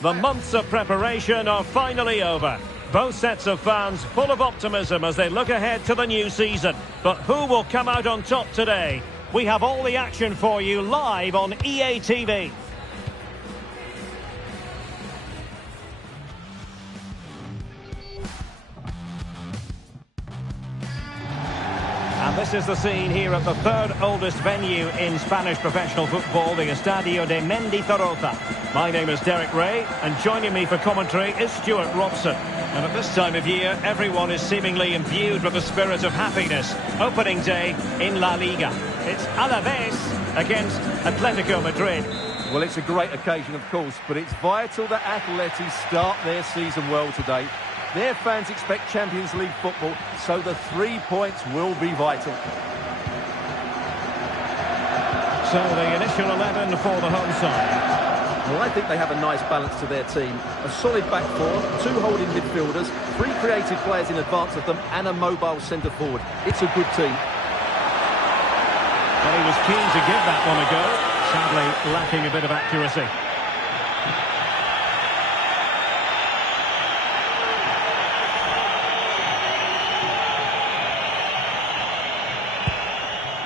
The months of preparation are finally over. Both sets of fans full of optimism as they look ahead to the new season. But who will come out on top today? We have all the action for you live on EA TV. And this is the scene here at the third oldest venue in Spanish professional football, the Estadio de Mendizorroza. My name is Derek Ray, and joining me for commentary is Stuart Robson. And at this time of year, everyone is seemingly imbued with the spirit of happiness. Opening day in La Liga. It's Alaves against Atletico Madrid. Well, it's a great occasion, of course, but it's vital that Atleti start their season well today. Their fans expect Champions League football, so the 3 points will be vital. So the initial 11 for the home side. Well, I think they have a nice balance to their team. A solid back four, 2 holding midfielders, 3 creative players in advance of them, and a mobile centre forward. It's a good team. Well, he was keen to give that one a go, sadly lacking a bit of accuracy.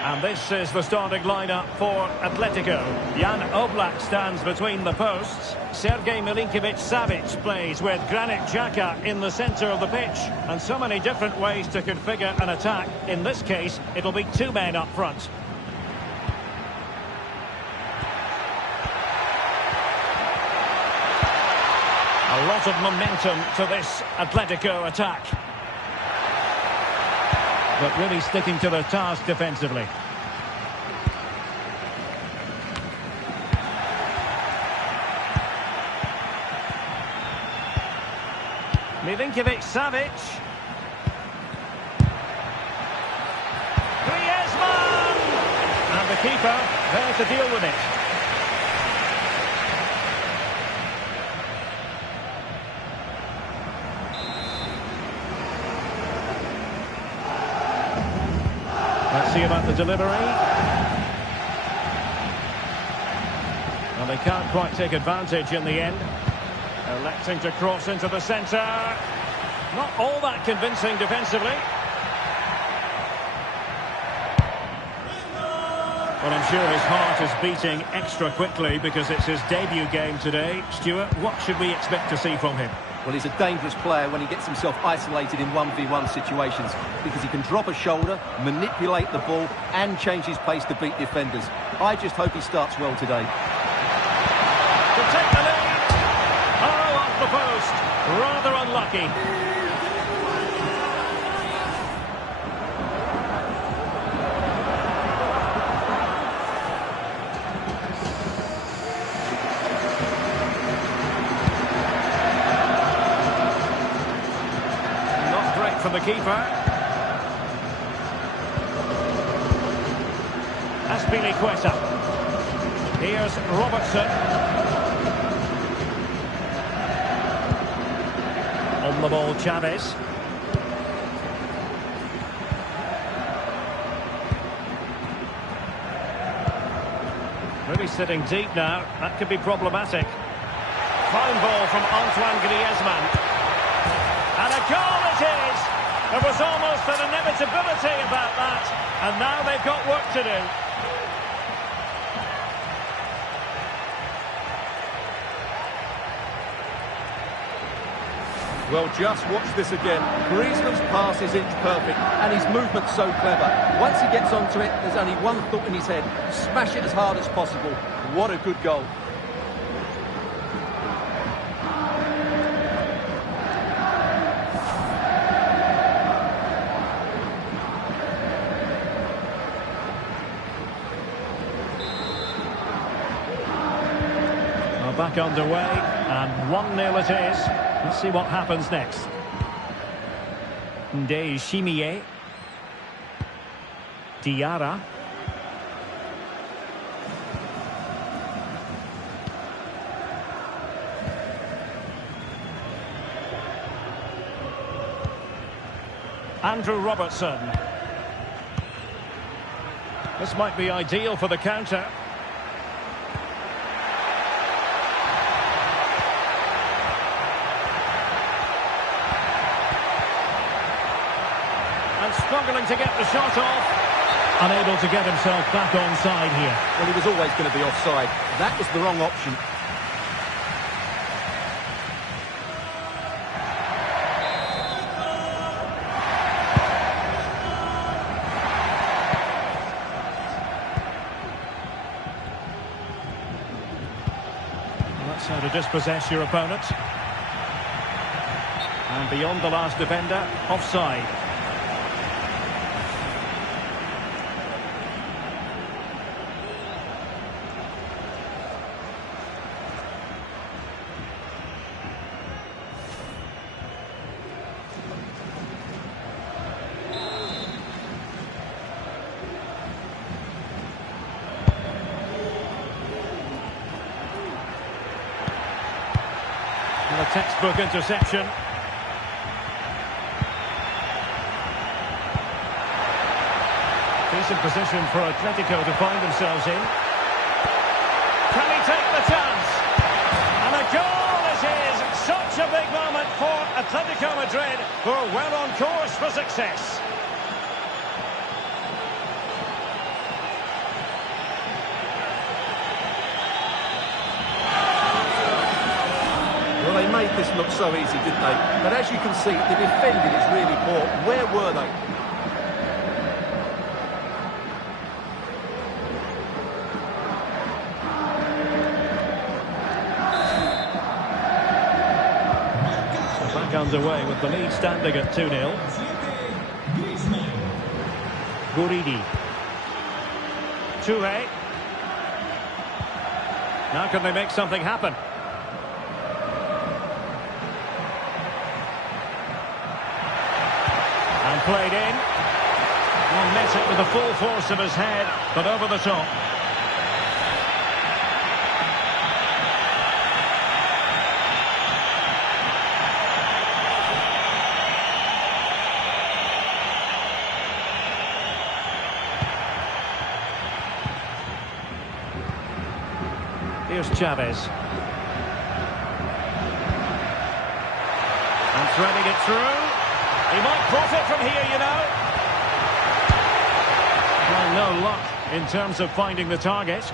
And this is the starting lineup for Atletico. Jan Oblak stands between the posts. Sergej Milinkovic-Savic plays with Granit Xhaka in the centre of the pitch. And so many different ways to configure an attack. In this case, it'll be 2 men up front. A lot of momentum to this Atletico attack. But really sticking to their task defensively. Milinkovic-Savic. Griezmann! And the keeper there to deal with it. Let's see about the delivery. Well, they can't quite take advantage in the end. Electing to cross into the centre. Not all that convincing defensively. Well, I'm sure his heart is beating extra quickly because it's his debut game today. Stuart, what should we expect to see from him? Well, he's a dangerous player when he gets himself isolated in 1v1 situations because he can drop a shoulder, manipulate the ball and change his pace to beat defenders. I just hope he starts well today. To take the lead. Oh, off the post. Rather unlucky. For the keeper. Azpilicueta. Here's Robertson. On the ball, Chavez. Really sitting deep now. That could be problematic. Fine ball from Antoine Griezmann. And a goal it is! There was almost an inevitability about that. And now they've got work to do. Well, just watch this again. Griezmann's pass is inch perfect and his movement's so clever. Once he gets onto it, there's only one thought in his head. Smash it as hard as possible. What a good goal. Back underway, and 1-0 it is. Let's see what happens next. Ndeye Shimiye. Diarra. Andrew Robertson. This might be ideal for the counter. And struggling to get the shot off. Unable to get himself back onside here. Well, he was always going to be offside. That was the wrong option. That's how to dispossess your opponent. And beyond the last defender, offside. And a textbook interception. Decent position for Atletico to find themselves in. Can he take the chance? And a goal this is! Such a big moment for Atletico Madrid, who are well on course for success. Well, they made this look so easy, didn't they? But as you can see, the defending is really poor. Where were they? Back underway with the lead standing at 2-0. Guridi. Touré. Now can they make something happen? And played in. One met it with the full force of his head, but over the top. Here's Chavez. And threading it through. He might profit from here, you know. Well, no luck in terms of finding the target.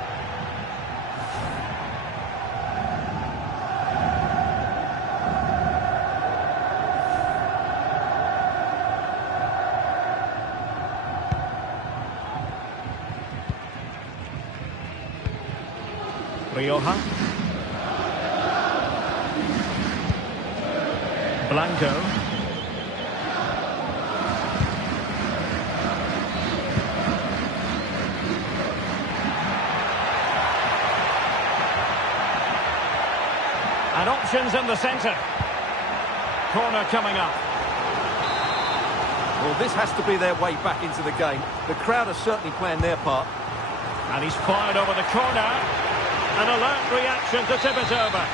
Rioja. Blanco. And options in the centre. Corner coming up. Well, this has to be their way back into the game. The crowd are certainly playing their part. And he's fired over the corner. An alert reaction to tip it over.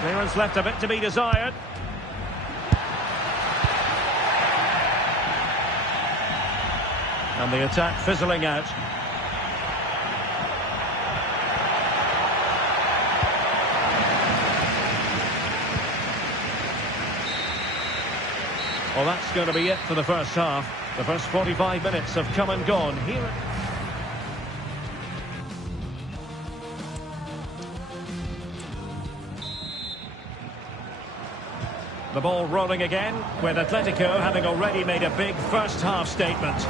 Clearance left a bit to be desired. And the attack fizzling out. Well, that's going to be it for the first half. The first 45 minutes have come and gone here. The ball rolling again, with Atletico having already made a big first half statement.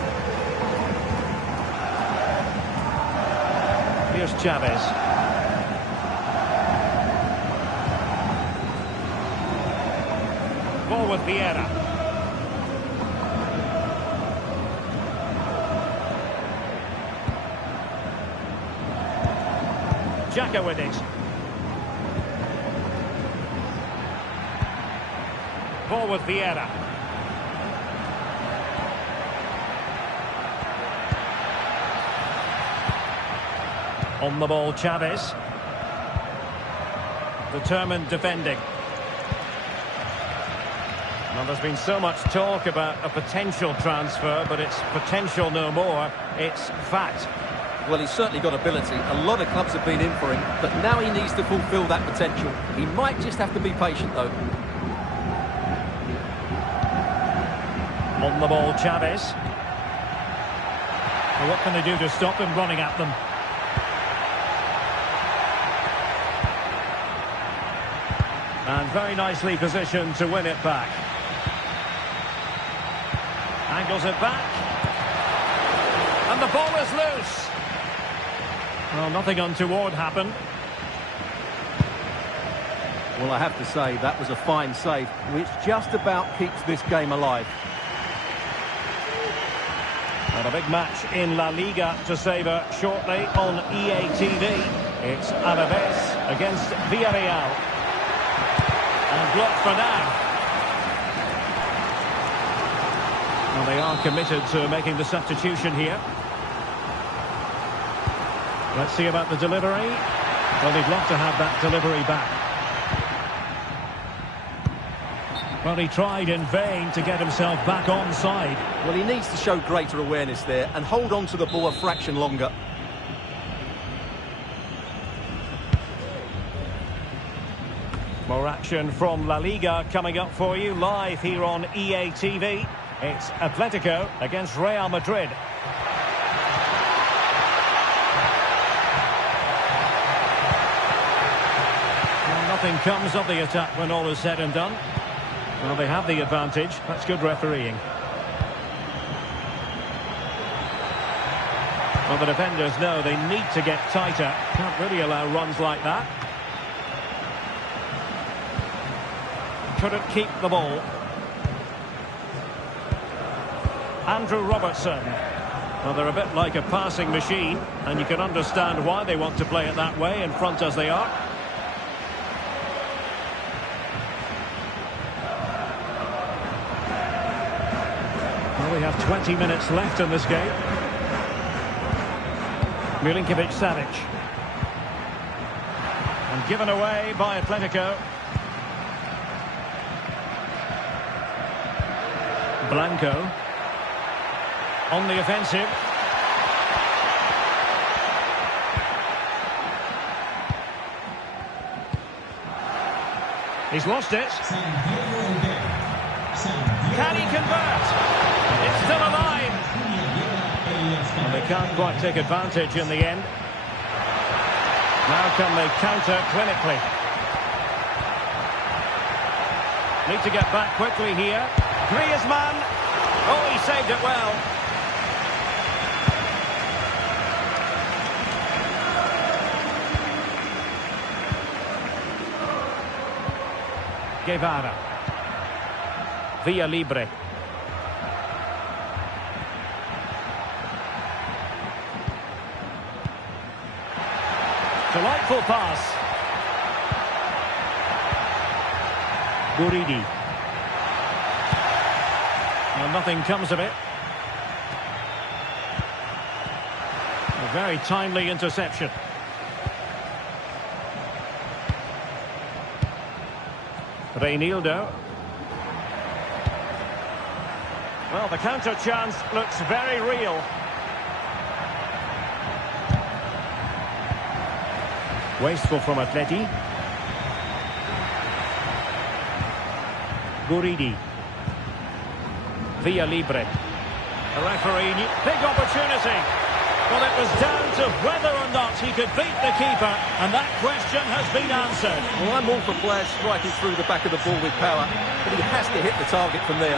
Here's Chavez. Ball with Vieira. Xhaka with it. Ball with Vieira. On the ball, Chavez. Determined defending. Well, there's been so much talk about a potential transfer, but it's potential no more. It's fact. Well, he's certainly got ability. A lot of clubs have been in for him, but now he needs to fulfil that potential. He might just have to be patient, though. On the ball, Chavez. Well, what can they do to stop him running at them? And very nicely positioned to win it back. Angles it back. And the ball is loose. Well, nothing untoward happened. Well, I have to say, that was a fine save, which just about keeps this game alive. And a big match in La Liga to savour shortly on EA TV. It's Alaves against Villarreal. And blocked for now. Well, they are committed to making the substitution here. Let's see about the delivery. Well, they'd love to have that delivery back. Well, he tried in vain to get himself back onside. Well, he needs to show greater awareness there and hold on to the ball a fraction longer. More action from La Liga coming up for you live here on EA TV. It's Atletico against Real Madrid. Well, nothing comes of the attack when all is said and done. Well, they have the advantage. That's good refereeing. Well, the defenders know they need to get tighter. Can't really allow runs like that. Couldn't keep the ball. Andrew Robertson. Well, they're a bit like a passing machine, and you can understand why they want to play it that way, in front as they are. Well, we have 20 minutes left in this game. Milinkovic-Savic. And given away by Atletico. Blanco. On the offensive. He's lost it. Can he convert? It's still alive. And they can't quite take advantage in the end. Now can they counter clinically? Need to get back quickly here. Griezmann. Oh, he saved it well. Guevara. Via Libre. Delightful pass. Guridi. Well, nothing comes of it. A very timely interception. Reinildo. Well, the counter chance looks very real. Wasteful from Atleti. Guridi. Via Libre. The referee, big opportunity. Well, it was down to whether or not he could beat the keeper, and that question has been answered. Well, I'm all for players striking through the back of the ball with power, but he has to hit the target from there.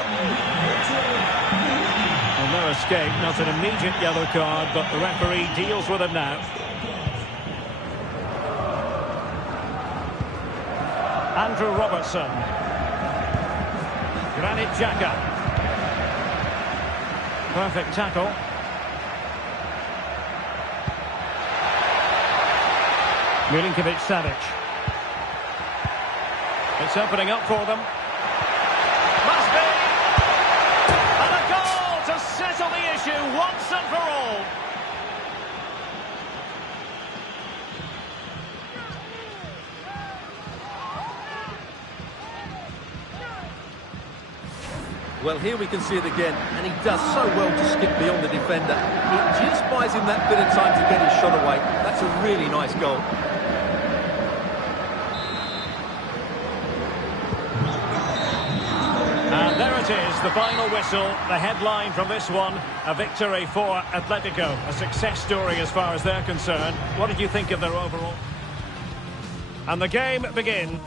Well, no escape, not an immediate yellow card, but the referee deals with it now. Andrew Robertson. Granit Xhaka. Perfect tackle. Milinkovic-Savic. It's opening up for them. Must be! And a goal to settle the issue once and for all. Well, here we can see it again, and he does so well to skip beyond the defender. It just buys him that bit of time to get his shot away. That's a really nice goal. And there it is, the final whistle, the headline from this one, a victory for Atletico, a success story as far as they're concerned. What did you think of their overall? And the game begins.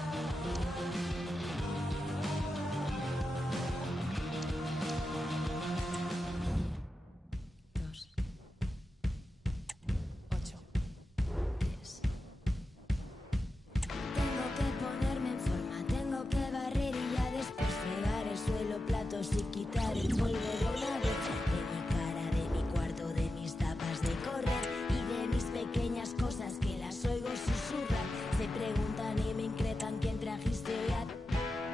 Y quitar el polvo de una vez de mi cara, de mi cuarto, de mis tapas de correr y de mis pequeñas cosas que las oigo susurrar. Se preguntan y me increpan quién trajiste hoy a...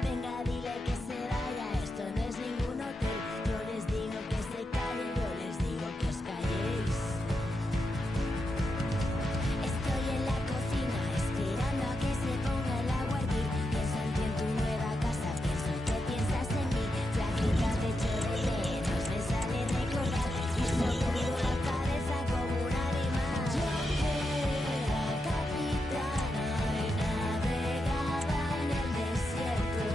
Venga, dile que se vaya, esto no es ningún hotel. Yo les digo que se callen, yo les digo que os calléis. Estoy en la cocina esperando a que se ponga el agua a hervir. Pienso en ti, en tu nueva casa, pienso que piensas en mí. Flaquita te echo de menos, me sale recordar y sacudo la cabeza como un animal. Yo que era capitana y navegaba en el desierto,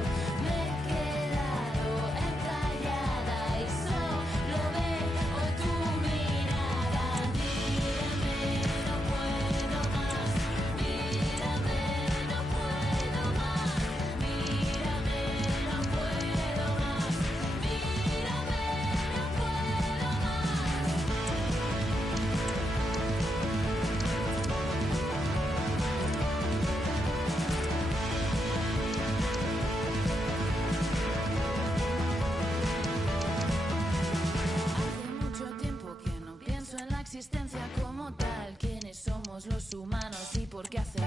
me he quedado encallada y solo veo tu mirada. Mírame, no puedo más, mírame, no puedo más, mírame, no puedo más, mírame, no puedo Hace mucho tiempo que no pienso en la existencia como tal, quiénes somos los humanos y por qué hacemos